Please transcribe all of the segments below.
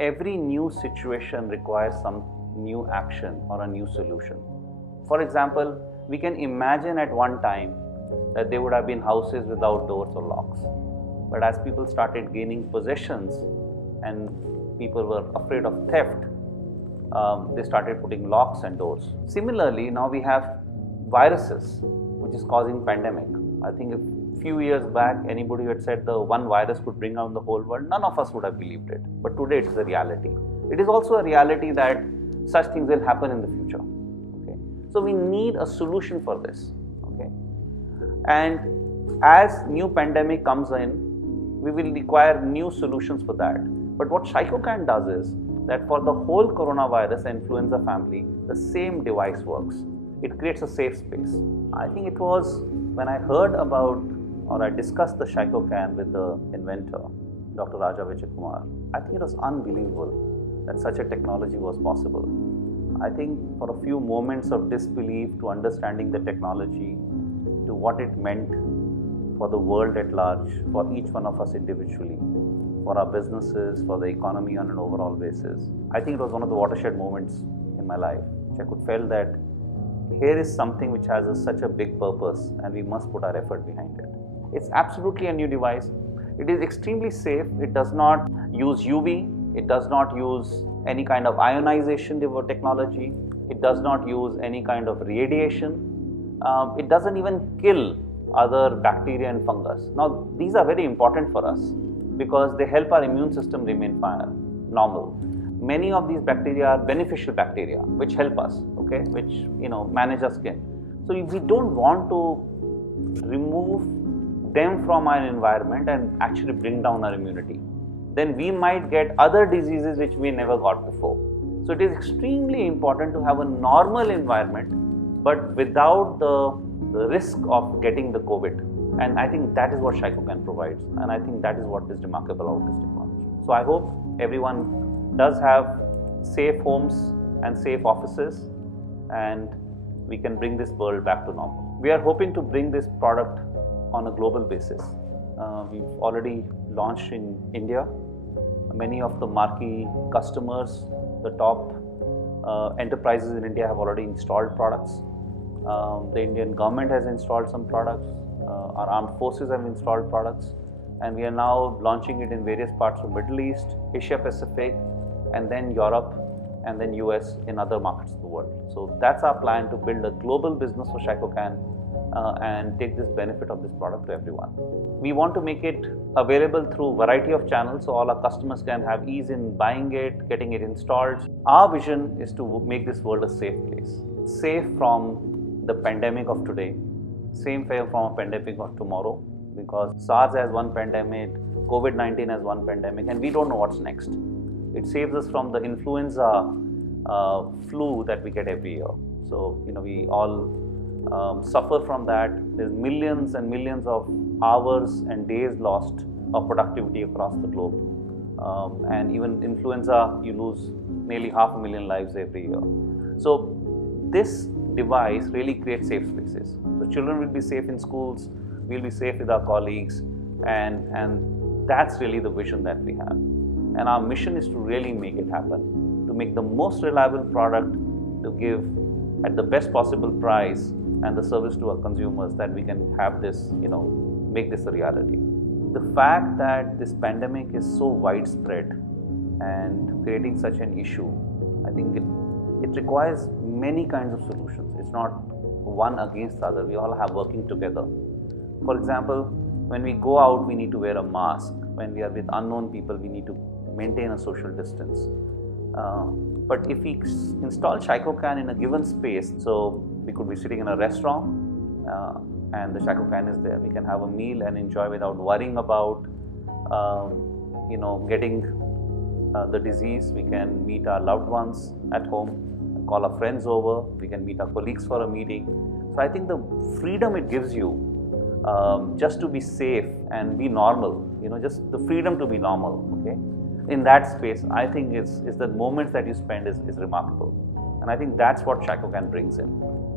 every new situation requires some new action or a new solution. For example, we can imagine at one time that there would have been houses without doors or locks. But as people started gaining possessions and people were afraid of theft, they started putting locks and doors. Similarly, now we have viruses, which is causing pandemic. I think a few years back, anybody who had said the one virus could bring down the whole world, none of us would have believed it. But today it is a reality. It is also a reality that such things will happen in the future. Okay? So we need a solution for this. Okay? And as new pandemic comes in, we will require new solutions for that. But what Shykocan does is that for the whole coronavirus influenza family, the same device works. It creates a safe space. I think it was when I heard about or I discussed the Shykocan with the inventor, Dr. Raja Vijaykumar, I think it was unbelievable that such a technology was possible. I think for a few moments of disbelief to understanding the technology, to what it meant for the world at large, for each one of us individually, for our businesses, for the economy on an overall basis. I think it was one of the watershed moments in my life, which I could feel that here is something which has such a big purpose and we must put our effort behind it. It's absolutely a new device. It is extremely safe. It does not use UV. It does not use any kind of ionization technology. It does not use any kind of radiation. It doesn't even kill other bacteria and fungus. Now, these are very important for us because they help our immune system remain normal. Many of these bacteria are beneficial bacteria which help us, okay, which manage our skin. So if we don't want to remove them from our environment and actually bring down our immunity, then we might get other diseases which we never got before. So it is extremely important to have a normal environment, but without the risk of getting the COVID. And I think that is what Shykocan provides. And I think that is what is remarkable about this technology. So I hope everyone does have safe homes and safe offices, and we can bring this world back to normal. We are hoping to bring this product on a global basis. We've already launched in India. Many of the marquee customers, the top enterprises in India have already installed products. The Indian government has installed some products. Our armed forces have installed products. And we are now launching it in various parts of Middle East, Asia Pacific, and then Europe, and then US in other markets of the world. So that's our plan, to build a global business for Shykocan and take this benefit of this product to everyone. We want to make it available through a variety of channels so all our customers can have ease in buying it, getting it installed. Our vision is to make this world a safe place. Safe from the pandemic of today, safe from a pandemic of tomorrow, because SARS has one pandemic, COVID-19 has one pandemic, and we don't know what's next. It saves us from the influenza flu that we get every year. So, we all suffer from that. There's millions and millions of hours and days lost of productivity across the globe. And even influenza, you lose nearly 500,000 lives every year. So this device really creates safe spaces. So children will be safe in schools, we'll be safe with our colleagues, and that's really the vision that we have. And our mission is to really make it happen, to make the most reliable product, to give at the best possible price and the service to our consumers, that we can have this, make this a reality. The fact that this pandemic is so widespread and creating such an issue, I think it requires many kinds of solutions. It's not one against the other. We all have working together. For example, when we go out, we need to wear a mask. When we are with unknown people, we need to maintain a social distance. But if we install Shykocan in a given space, so we could be sitting in a restaurant and the Shykocan is there, we can have a meal and enjoy without worrying about getting the disease. We can meet our loved ones at home, call our friends over, we can meet our colleagues for a meeting. So I think the freedom it gives you just to be safe and be normal, just the freedom to be normal, okay? In that space, I think is the moments that you spend is remarkable. And I think that's what Shykocan brings in.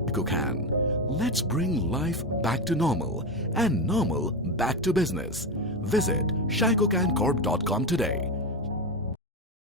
Shykocan. Let's bring life back to normal and normal back to business. Visit shykocancorp.com today.